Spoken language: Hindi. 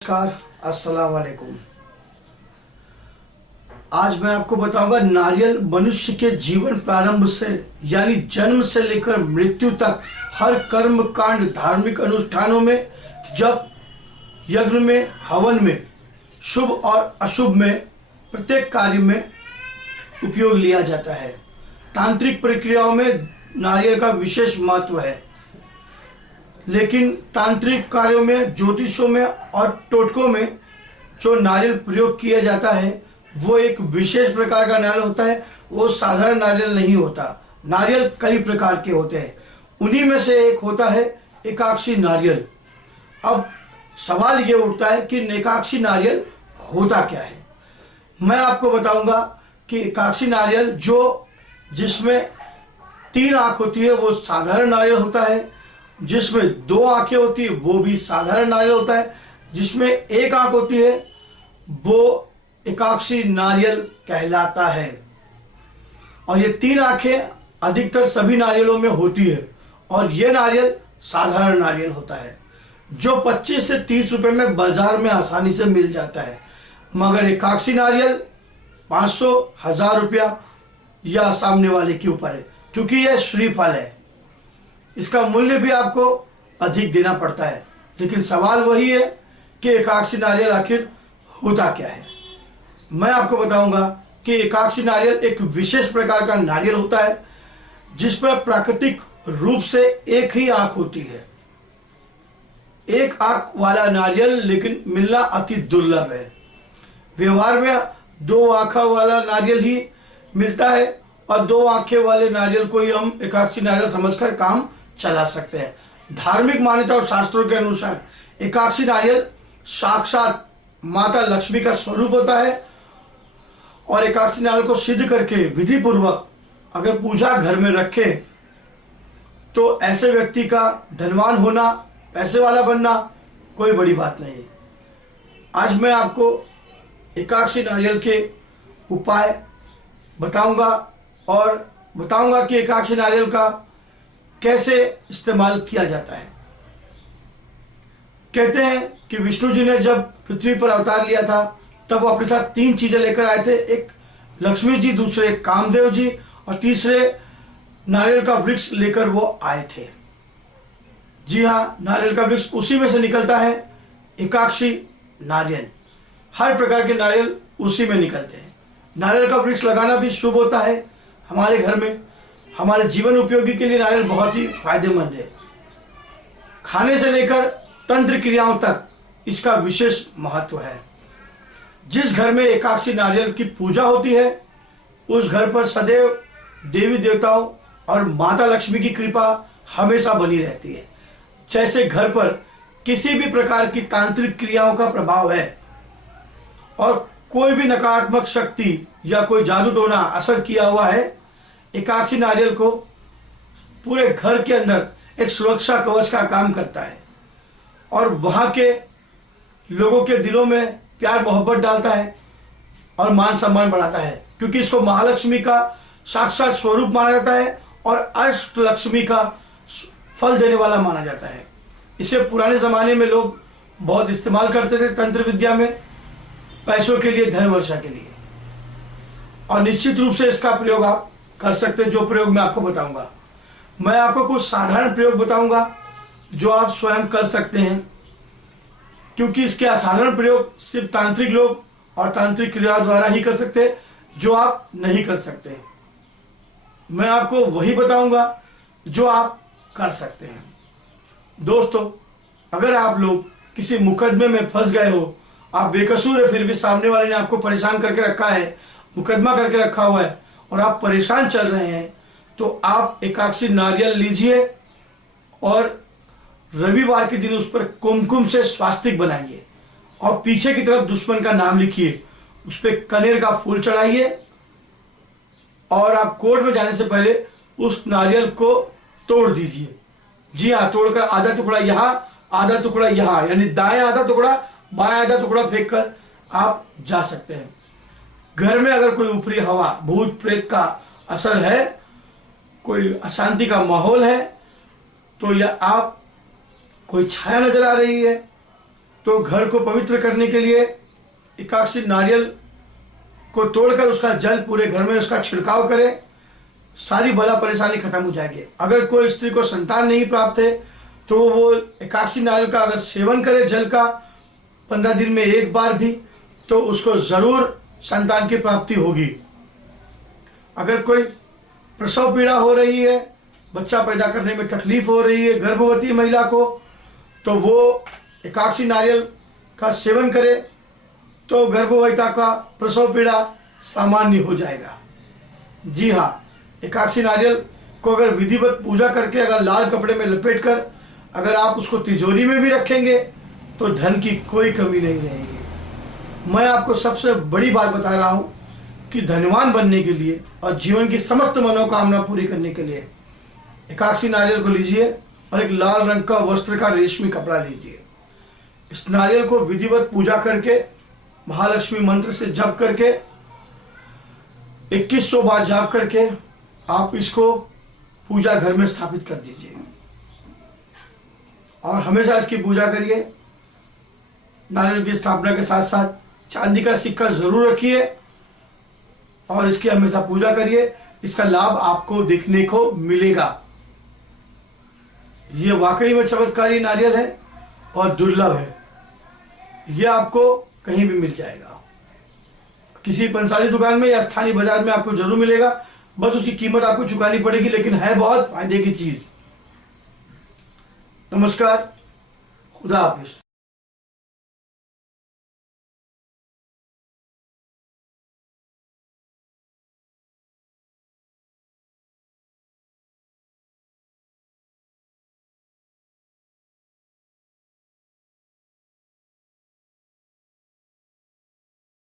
नमस्कार, अस्सलाम वालेकुम। आज मैं आपको बताऊंगा नारियल मनुष्य के जीवन प्रारंभ से यानी जन्म से लेकर मृत्यु तक हर कर्म कांड, धार्मिक अनुष्ठानों में, जप, यज्ञ में, हवन में, शुभ और अशुभ में, प्रत्येक कार्य में उपयोग लिया जाता है। तांत्रिक प्रक्रियाओं में नारियल का विशेष महत्व है, लेकिन तांत्रिक कार्यों में, ज्योतिषों में और टोटकों में जो नारियल प्रयोग किया जाता है वो एक विशेष प्रकार का नारियल होता है। वो साधारण नारियल नहीं होता। नारियल कई प्रकार के होते हैं, उन्हीं में से एक होता है एकाक्षी नारियल। अब सवाल ये उठता है कि एकाक्षी नारियल होता क्या है। मैं आपको बताऊंगा कि एकाक्षी नारियल जिसमें 3 आंख होती है वो साधारण नारियल होता है, जिसमें 2 आंखें होती है वो भी साधारण नारियल होता है, जिसमें 1 आंख होती है वो एकाक्षी नारियल कहलाता है। और ये 3 आंखें अधिकतर सभी नारियलों में होती है और ये नारियल साधारण नारियल होता है जो 25 से 30 रुपए में बाजार में आसानी से मिल जाता है। मगर एकाक्षी नारियल 500, 1000 रुपया या सामने वाले के ऊपर है, क्योंकि यह श्रीफल है। इसका मूल्य भी आपको अधिक देना पड़ता है। लेकिन सवाल वही है कि एकाक्षी नारियल आखिर होता क्या है। मैं आपको बताऊंगा कि एकाक्षी नारियल एक विशेष प्रकार का नारियल होता है जिस पर प्राकृतिक रूप से एक ही आंख होती है। एक आंख वाला नारियल लेकिन मिलना अति दुर्लभ है। व्यवहार में 2 आंखों वाला नारियल ही मिलता है और 2 आंखें वाले नारियल को ही हम एकाक्षी नारियल समझकर काम चला सकते हैं। धार्मिक मान्यता और शास्त्रों के अनुसार एकाक्षी नारियल साक्षात माता लक्ष्मी का स्वरूप होता है और एकाक्षी नारियल को सिद्ध करके विधि पूर्वक अगर पूजा घर में रखे तो ऐसे व्यक्ति का धनवान होना, पैसे वाला बनना कोई बड़ी बात नहीं है। आज मैं आपको एकाक्षी नारियल के उपाय बताऊंगा और बताऊंगा कि एकाक्षी नारियल का कैसे इस्तेमाल किया जाता है। कहते हैं कि विष्णु जी ने जब पृथ्वी पर अवतार लिया था तब वो अपने साथ 3 चीजें लेकर आए थे। एक लक्ष्मी जी, दूसरे कामदेव जी और तीसरे नारियल का वृक्ष लेकर वो आए थे। जी हाँ, नारियल का वृक्ष उसी में से निकलता है, एकाक्षी नारियल। हर प्रकार के नारियल उसी में निकलते हैं। नारियल का वृक्ष लगाना भी शुभ होता है। हमारे घर में हमारे जीवन उपयोगी के लिए नारियल बहुत ही फायदेमंद है। खाने से लेकर तंत्र क्रियाओं तक इसका विशेष महत्व है। जिस घर में एकाक्षी नारियल की पूजा होती है उस घर पर सदैव देवी देवताओं और माता लक्ष्मी की कृपा हमेशा बनी रहती है। जैसे घर पर किसी भी प्रकार की तांत्रिक क्रियाओं का प्रभाव है और कोई भी नकारात्मक शक्ति या कोई जादू टोना असर किया हुआ है, एकाक्षी नारियल को पूरे घर के अंदर एक सुरक्षा कवच का काम करता है और वहां के लोगों के दिलों में प्यार मोहब्बत डालता है और मान सम्मान बढ़ाता है, क्योंकि इसको महालक्ष्मी का साक्षात स्वरूप माना जाता है और अष्ट लक्ष्मी का फल देने वाला माना जाता है। इसे पुराने जमाने में लोग बहुत इस्तेमाल करते थे तंत्र विद्या में, पैसों के लिए, धन वर्षा के लिए। और निश्चित रूप से इसका प्रयोग आप कर सकते हैं, जो प्रयोग मैं आपको बताऊंगा। मैं आपको कुछ साधारण प्रयोग बताऊंगा जो आप स्वयं कर सकते हैं, क्योंकि इसके असाधारण प्रयोग सिर्फ तांत्रिक लोग और तांत्रिक क्रिया द्वारा ही कर सकते हैं जो आप नहीं कर सकते। मैं आपको वही बताऊंगा जो आप कर सकते हैं। दोस्तों, अगर आप लोग किसी मुकदमे में फंस गए हो, आप बेकसूर है, फिर भी सामने वाले ने आपको परेशान करके रखा है, मुकदमा करके रखा हुआ है और आप परेशान चल रहे हैं, तो आप एकाक्षी नारियल लीजिए और रविवार के दिन उस पर कुमकुम से स्वास्तिक बनाइए और पीछे की तरफ दुश्मन का नाम लिखिए, उस पर कनेर का फूल चढ़ाइए और आप कोर्ट में जाने से पहले उस नारियल को तोड़ दीजिए। जी हाँ, तोड़कर आधा टुकड़ा यहाँ, आधा टुकड़ा यहाँ, यानी दाएं आधा टुकड़ा, बाएं आधा टुकड़ा फेंक कर आप जा सकते हैं। घर में अगर कोई ऊपरी हवा, भूत प्रेत का असर है, कोई अशांति का माहौल है, तो या आप कोई छाया नजर आ रही है तो घर को पवित्र करने के लिए एकाक्षी नारियल को तोड़कर उसका जल पूरे घर में उसका छिड़काव करें, सारी बला परेशानी खत्म हो जाएगी। अगर कोई स्त्री को संतान नहीं प्राप्त है तो वो एकाक्षी नारियल का अगर सेवन करे जल का 15 दिन में एक बार भी, तो उसको जरूर संतान की प्राप्ति होगी। अगर कोई प्रसव पीड़ा हो रही है, बच्चा पैदा करने में तकलीफ हो रही है गर्भवती महिला को, तो वो एकाक्षी नारियल का सेवन करे तो गर्भवती का प्रसव पीड़ा सामान्य हो जाएगा। जी हाँ, एकाक्षी नारियल को अगर विधिवत पूजा करके अगर लाल कपड़े में लपेट कर अगर आप उसको तिजोरी में भी रखेंगे तो धन की कोई कमी नहीं रहेगी। मैं आपको सबसे बड़ी बात बता रहा हूँ कि धनवान बनने के लिए और जीवन की समस्त मनोकामना पूरी करने के लिए एकाक्षी नारियल को लीजिए और एक लाल रंग का वस्त्र का रेशमी कपड़ा लीजिए। इस नारियल को विधिवत पूजा करके महालक्ष्मी मंत्र से जप करके 2100 बार जाप करके आप इसको पूजा घर में स्थापित कर दीजिए और हमेशा इसकी पूजा करिए। नारियल की स्थापना के साथ साथ चांदी का सिक्का जरूर रखिए और इसकी हमेशा पूजा करिए। इसका लाभ आपको देखने को मिलेगा। ये वाकई में चमत्कारी नारियल है और दुर्लभ है। ये आपको कहीं भी मिल जाएगा, किसी पंसारी दुकान में या स्थानीय बाजार में आपको जरूर मिलेगा। बस उसकी कीमत आपको चुकानी पड़ेगी, लेकिन है बहुत फायदे की चीज। नमस्कार, खुदा हाफिज।